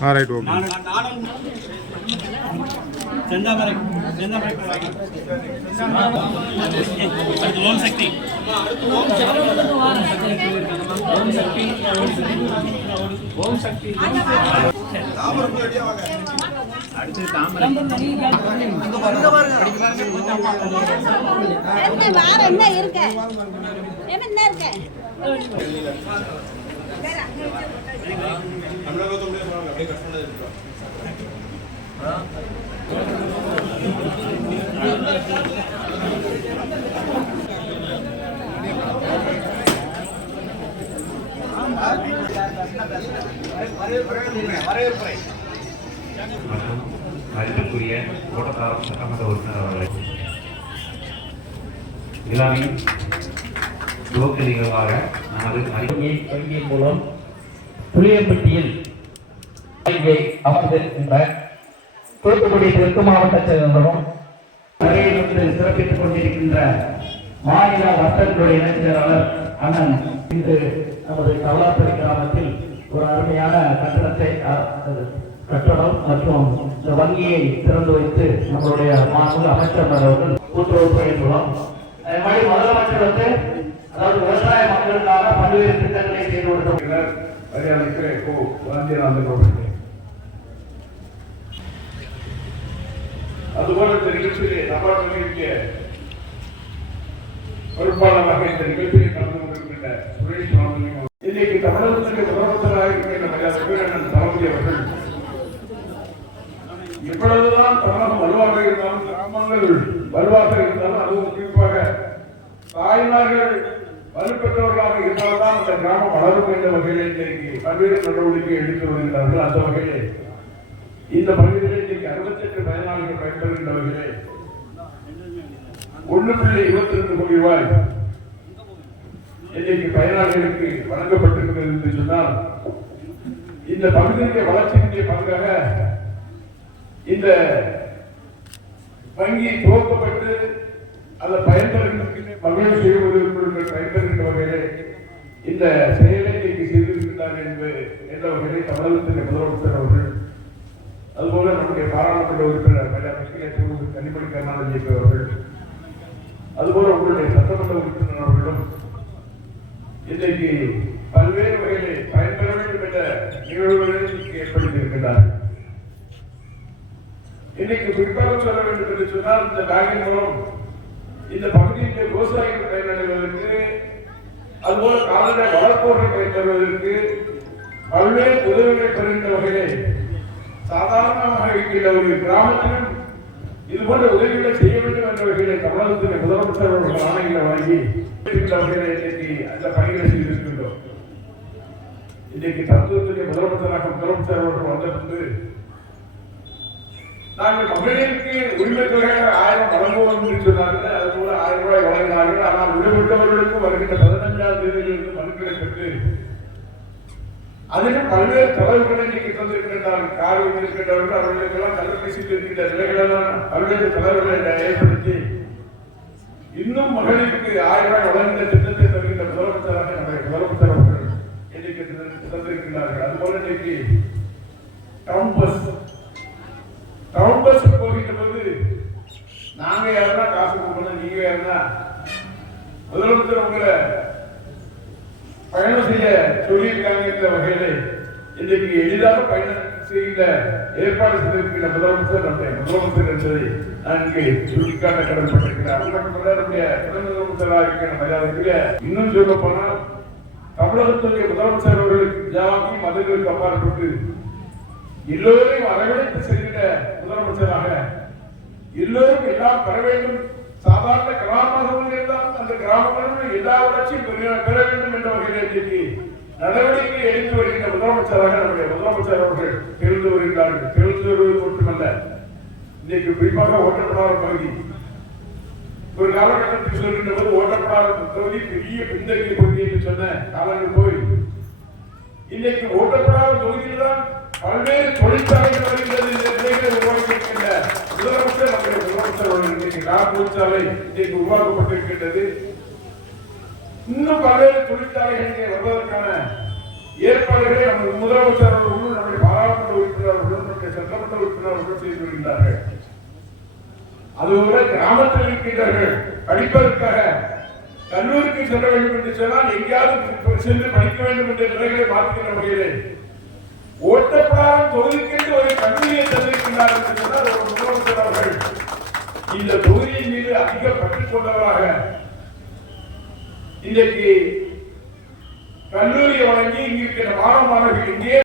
All right, okay. Om Shakti. மதிப்புக்குரிய ஓட்டத்தாரம் சட்டமன்ற உறுப்பினர் அவர்களை விழாவின் துவக்க நிகழ்வாக நமது அறிக்கையின் மூலம் புளியம்பட்டியில் அமர்ந்திருக்கின்ற தூத்துக்குடி தெற்கு மாவட்ட செயலாளரும் வருகையிலிருந்து சிறப்பித்துக் கொண்டிருக்கின்ற மாநில வர்த்தகத்துறை இணைச் செயலாளர் அண்ணன் இன்று நமது கவலாப்பள்ளி கிராமத்தில் ஒரு அருமையான கட்டடம் மற்றும் இந்த வங்கியை திறந்து வைத்து நம்மளுடைய மாநில அமைச்சர் அவர்கள் கூட்டுறவு பயிர்கிறோம். அதே மாதிரி முதலமைச்சர் அதாவது விவசாய மக்களுக்காக பல்வேறு திட்டங்களை செய்து கொடுத்துள்ளார். அதுபோல இந்த நிகழ்ச்சியிலே நபார்டிய பொறுப்பாளராக இந்த நிகழ்ச்சியை கலந்து கொண்டிருக்கின்ற சுரேஷ் அவர்களையும் இன்னைக்கு தமிழகத்திற்கு முதலமைச்சராக இருக்கின்ற மரியாதைக்குரிய தளபதி அவர்கள் எப்பொழுதுதான் தமிழகம் வலுவாக இருந்தாலும் கிராமங்கள் வலுவாக இருந்தாலும் அதுவும் குறிப்பாக தாய்மார்கள் வலுப்பெற்றவர்களாக இருந்தால்தான் அந்த கிராமம் வளரும் என்ற வகையில் இன்றைக்கு பல்வேறு நடவடிக்கை எடுத்து வருகிறார்கள். அந்த வகையிலே இந்த பகுதியில் இன்றைக்கு 68 பயனாளிகள் பயன்பெறுகின்ற வகையிலே 1.22 கோடி ரூபாய் இன்றைக்கு பயனாளிகளுக்கு வழங்கப்பட்டிருக்கிறது என்று சொன்னால் இந்த பகுதியினுடைய வளர்ச்சியினுடைய பங்காக இந்த வங்கி துவக்கப்பட்டு அதை பயன்பெறுகின்ற மகளிர் செய்வதற்கு பயன்பெறுகின்ற வகையிலே இந்த செயலை இன்றைக்கு செய்திருக்கிறார் என்ற வகையிலே தமிழகத்தின் முதலமைச்சர் அவர்கள் அதுபோல நம்முடைய பாராளுமன்ற உறுப்பினர் கனிமொழி கருணாநிதி அவர்கள் அதுபோல உங்களுடைய சட்டமன்ற உறுப்பினர் அவர்களும் இன்றைக்கு பல்வேறு வகையிலே பயன்பெற வேண்டும் என்ற நிகழ்வுகளை ஏற்படுத்தியிருக்கிறார்கள். இன்னைக்கு பிற்பாகம் சொல்ல வேண்டும் என்று சொன்னால் இந்த பேங்கின் மூலம் இந்த பகுதியில் விவசாயிகள் பயனடைவதற்கு அதுபோல கால்நடை வளர்ப்போர்கள் பயன்பெறுவதற்கு பல்வேறு உதவிகளை பெறுகின்ற வகையிலே சாதாரணமாக இருக்கின்ற ஒரு கிராமத்திலும் இதுபோன்ற உதவிகளை செய்ய வேண்டும் என்ற வகையிலே தமிழகத்தின் முதலமைச்சர் அவர்கள் ஆணைகளை வாங்கி வகையிலே இன்றைக்கு அந்த பணிகளை செய்திருக்கின்றோம். இன்றைக்கு தத்துவத்துடைய முதலமைச்சராக முதலமைச்சர் அவர்கள் வந்தபோது நாங்கள் மகளிருக்கு உரிமை தொகை 1000 வழங்குவோம் என்று சொன்னார்கள். அதுபோல 1000 ரூபாய் வழங்கினார்கள். ஆனால் விடுபட்டவர்களுக்கு வருகின்ற 15ஆம் தேதியிலிருந்து மனுக்களை பெற்று அதிலும் பல்வேறு தளர்வுகளை இன்றைக்கு தந்திருக்கின்றார்கள். கார் வைத்திருக்கின்றவர்கள் அவர்களுக்கெல்லாம் கல்வி இருக்கின்ற நிலைகளெல்லாம் பல்வேறு தளர்வுகளை ஏற்படுத்தி இன்னும் மகளிருக்கு 1000 ரூபாய் வழங்குகின்ற திட்டத்தை தருகின்ற முதலமைச்சராக நம்முடைய முதலமைச்சர் அவர்கள் இன்றைக்கு தந்திருக்கிறார்கள். அதுபோல இன்றைக்கு டவுன் பஸ் போகின்ற போது நாங்க யாருன்னா காசு கொடுக்கணும், நீங்க யாருன்னா முதலமைச்சர் உங்களை பயணம் செய்ய சொல்லியிருக்காங்க என்ற வகையிலே இன்றைக்கு எளிதாக பயணம் செய்கிற ஏற்பாடு செய்திருக்கிற முதலமைச்சர் நம்முடைய முதலமைச்சர் என்பதை நான் இங்கே சுட்டிக்காட்ட கடமைப்பட்டிருக்கிறேன். அது மட்டுமல்ல, நம்முடைய துணை முதலமைச்சராக இருக்கிற மரியாதைக்குரிய, இன்னும் சொல்ல போனால் தமிழகத்துடைய முதலமைச்சர் அவர்களுக்கு ஜாதி மதங்களுக்கு அப்பாற்பட்டு எல்லோரையும் அரவணைத்து செல்கிற முதலமைச்சராக எல்லோரும் எல்லாம் பெற வேண்டும், சாதாரண கிராமமாக இருந்தால் அந்த கிராமங்களும் எல்லா வளர்ச்சியும் பெற வேண்டும் என்ற வகையில் இன்றைக்கு நடவடிக்கை எடுத்து வருகின்ற முதலமைச்சராக நம்முடைய முதலமைச்சர் அவர்கள் திகழ்ந்து வருகிறார்கள். திகழ்ந்து வருவது மட்டுமல்ல, இன்றைக்கு குறிப்பாக ஓட்டப்படாத பகுதி, ஒரு காலகட்டத்தில் சொல்கின்ற போது ஓட்டப்படாத பகுதி பெரிய பின்தங்கிய பகுதி என்று சொன்ன காலங்கள் போய் இன்னைக்கு ஓட்டப்படாத தொகுதியில் தான் பல்வேறு தொழிற்சாலைகள் வருகிறது. இந்த நிலைகளை உருவாக்கியிருக்கின்ற முதலமைச்சர் நம்முடைய முதலமைச்சர் அவர்கள் இன்றைக்கு கார் தொழிற்சாலை இன்றைக்கு உருவாக்கப்பட்டிருக்கின்றது. இன்னும் பல்வேறு தொழிற்சாலைகள் வருவதற்கான ஏற்பாடுகளை நமது முதலமைச்சர் அவர்களும் நம்முடைய பாராளுமன்ற உறுப்பினர்களும் நம்முடைய சட்டமன்ற உறுப்பினர்களும் செய்து வருகின்றார்கள். அதுபோல கிராமத்தில் இருக்கின்றார்கள் படிப்பதற்காக கல்லூரிக்கு செல்ல வேண்டும் என்று சொன்னால் எங்கேயாவது சென்று படிக்க வேண்டும் என்ற நிலைகளை மாற்றுகின்ற வகையிலே ஓட்டப்படாத தொகுதிக்கு ஒரு கல்வியை தந்திருக்கின்றார் என்று சொன்னால் ஒரு முதலமைச்சர் அவர்கள் இந்த தொகுதியின் மீது அதிக பற்று கொண்டவராக இன்றைக்கு கல்லூரியை வழங்கி இங்கிருக்கிற மாணவர்கள் இங்கே